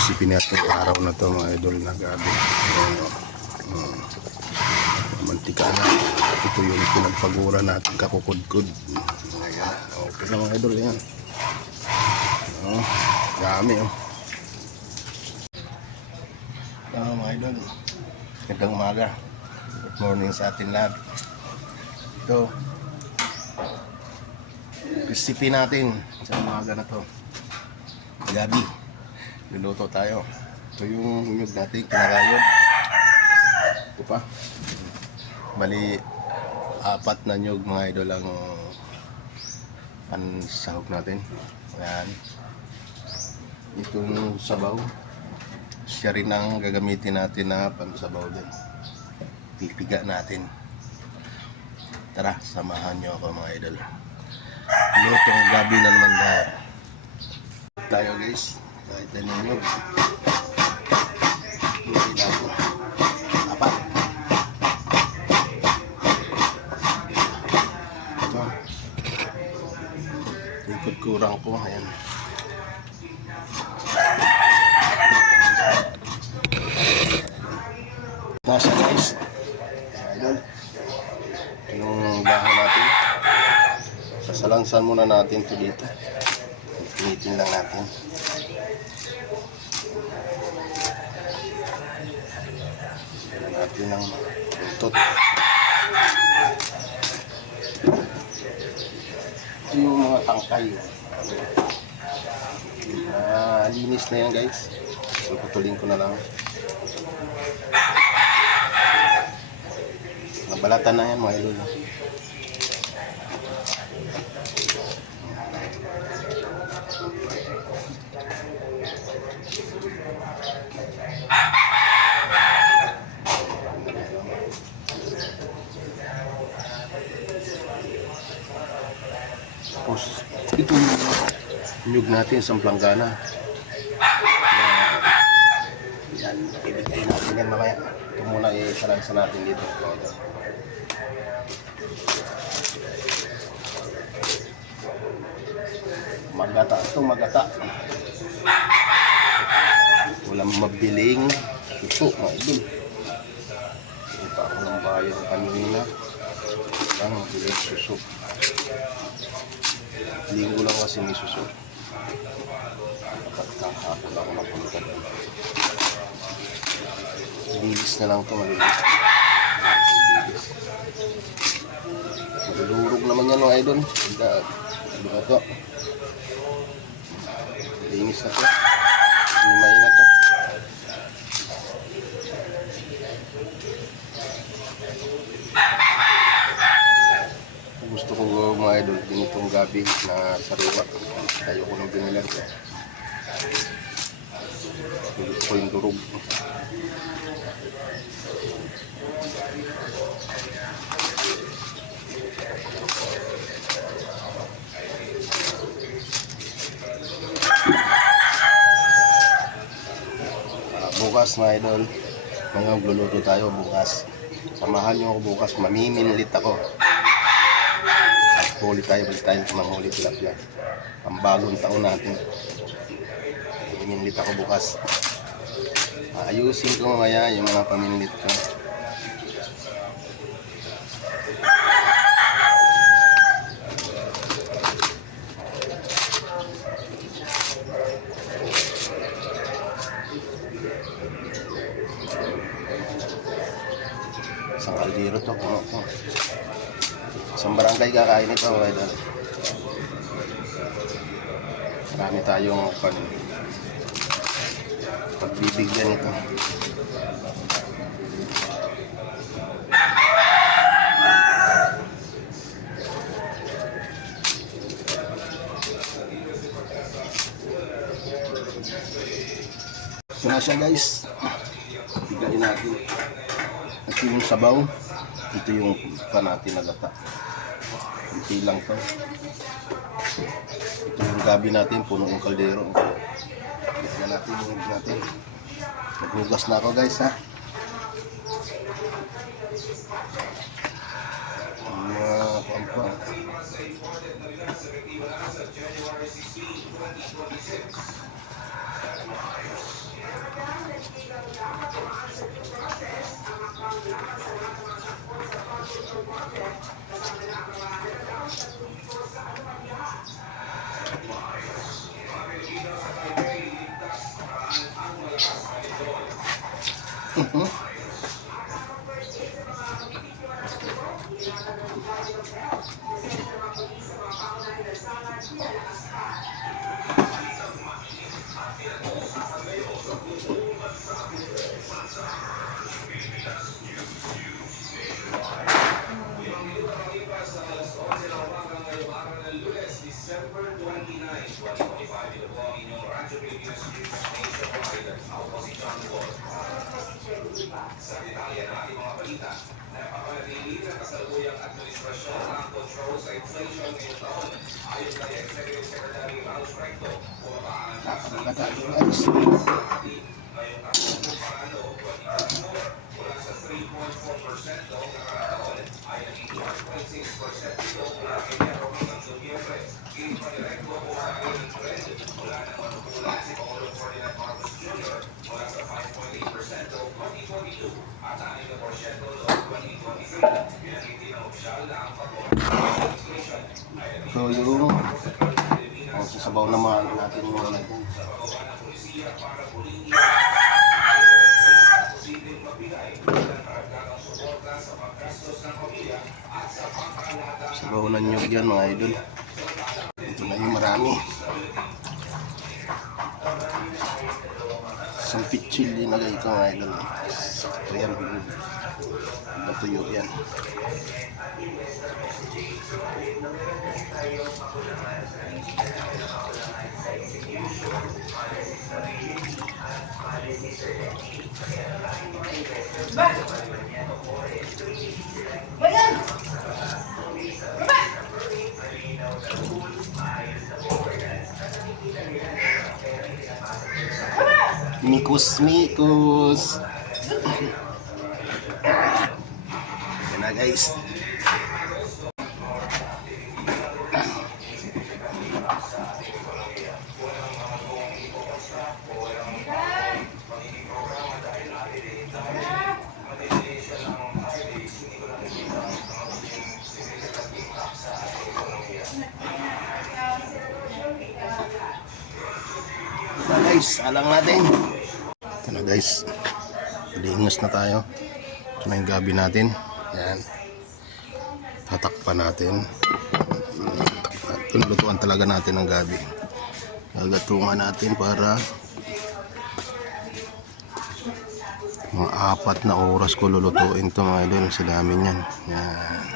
recipe na itong araw na to mga idol na gabi. Mantika na. Ito yung pinagpagura natin kakukudkud. Ayan. Okay na mga idol yan. Dami mga idol. Gandang umaga. Good morning sa atin lahat. Ito recipe natin sa umaga na to. Gabi. Luluto tayo. Ito yung nyug natin, kinakayod. Ito pa. Bali, 4 na nyug mga idol ang pansahog natin. Ayan. Ito yung sabaw. Siya rin ang gagamitin natin na pansabaw din. Pipiga natin. Tara, samahan nyo ako mga idol. Lutong gabi na naman tayo guys. Kahit na ninyo hindi natin apat ito ikot kurang ko. Ayan, nasa guys idol yung bahay natin. Sasalansan muna natin ito dito. Initin lang natin. Natin ng buntot. Ito yung mga tangkay. Linis na yan guys. So putulin ko na lang. Nabalatan na yan mga idol. Tapos ito nyug natin sa planggana. Yan, ibigay natin yan mamaya. Ito muna isalansa natin dito. Magata ito, magata. Walang mabiling suso mga idol. Ito ako ng bayan kanina. Walang mabiling suso. Linggo lang kasi may suso. Kapag ako napunta. Lilis na lang ito, malilis. Malulurog naman yan mga idol. Ano ba ito? Linis na ito. Lumay na ito. Gusto ko mga idol ganitong gabi na sariwa. Tayo ko ng binilan ko. Gusto ko yung durog. Bukas mga idol, mga gluluto tayo bukas. Samahan nyo ako bukas, mamiminlit ako. Huli tayo, balik tayo manghuli tilapia. Ang bagong taon natin. Mamiminlit ako bukas. Ayusin ko mamaya yung mga paminlit ko. Isang kaldero to, puno to. Isang barangay kakain ito mga idol. Marami tayong pagbibigyan ito. Ito na siya guys. Bigayin natin. Ito yung sabaw. Ito yung natin na gata. Hindi lang to. Ito yung gabi natin, puno yung kaldero. Ito natin yung natin. Maghugas na ako guys ha. Pampang. Guys. So yung sasabaw naman natin muna dyan. Sabaw na nyo dyan mga idol. Ito na yung marami. Isang pitchil dinagay ko mga idol. Sakto yan. Natuyo yan. Mikus. Yan na guys. Guys, alang natin. Ito na guys. Palingas na tayo. Ito na yung gabi natin. Yan. Tatakpan natin. Lutuan talaga natin ang gabi. Gagatungan natin para mga 4 na oras ko lulutuin ito mga idol. Sa dami niyan. Yan.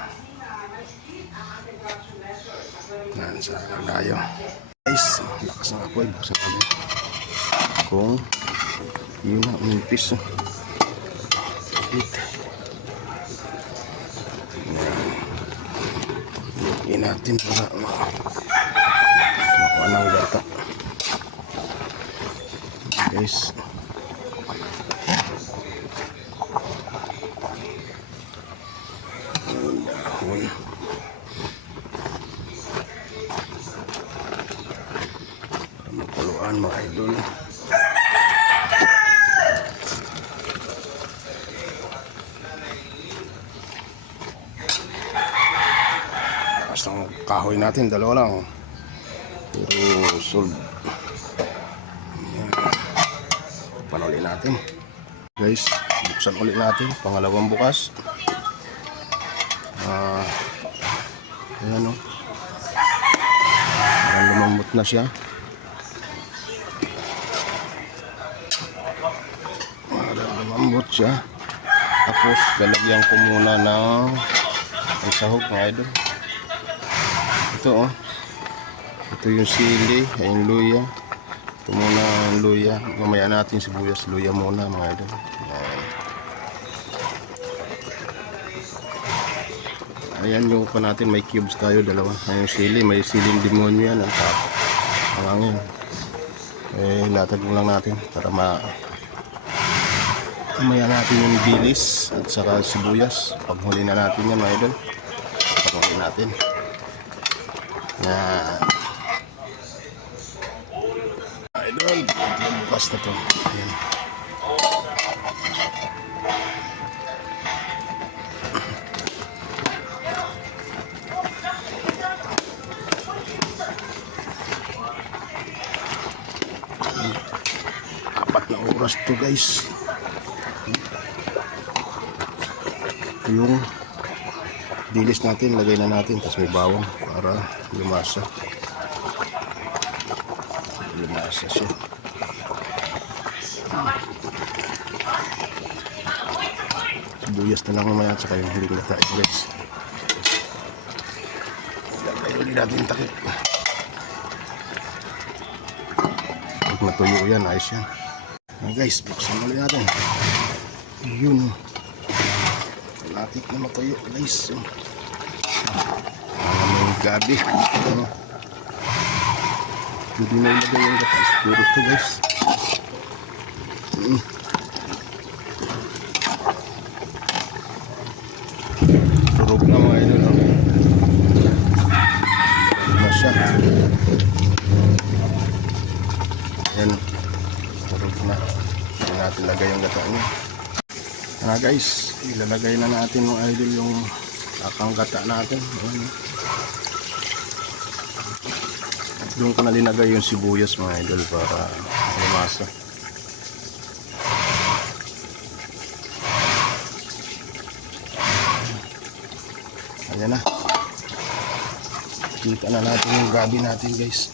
Yan, sana tayo. Guys, lakas ng apoy. Buksan natin. Kung yun na, umimpis. Yan natin para makuha ng gata. Guys, dahon. Makuluan mga idol. Ang kahoy natin, dalawa lang. Pero solve. Panuli natin. Guys, buksan ulit natin. Pangalawang bukas. Ayan o. Parang lumambot na siya. Parang lumambot siya. Tapos, lalagyan ko muna ng sahog mga idol. Ito oh. Ito yung sili, yung luya. Ito muna ang luya. Mamaya natin sibuyas, luya muna mga idol. Ayan yung pa natin, may cubes tayo, dalawa. Yung sili, may siling demonyo yan. Ang hangin. Latag mo lang natin para mamaya natin yung bilis at saka sibuyas. Paghuli na natin yan mga idol. Paghuli natin. Yan. Idol, bukas na to. Ayan. Apat na oras to guys. yung dilis natin, lagay na natin, tapos may bawang para lumasa siya. Sibuyas na lang mamaya, tsaka yung huling gata guys. Lagay ulit natin takip. Pag natuyo yan, ayos yan. Guys, buksan ulit natin. Yun, malapit na matuyo guys. May gabi. Hindi na ilagay yung gatas. Puro to guys. Turog na mga idol. Na siya. Ayan. Turog na. Hindi natin lagay yung gata niya. Na guys, ilalagay na natin mga idol yung akang gata natin. Ayan. Doon ko na linagay yung sibuyas mga idol para lumasa. Ayan na. Kita na natin yung gabi natin guys.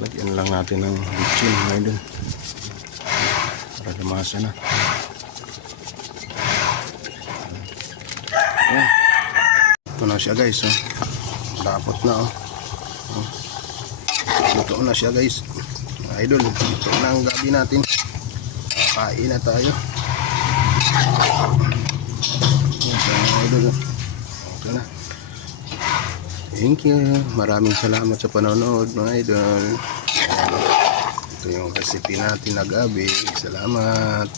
Lagyan lang natin ng bitchin mga idol para lumasa na. Ayan. Ito na siya guys. Dapat na luto na siya guys mga idol. Ito na ang gabi natin. Kain na tayo. Mga idol, okay na. Thank you. Maraming salamat sa panonood mga idol. Ito yung recipe natin na gabi. Salamat.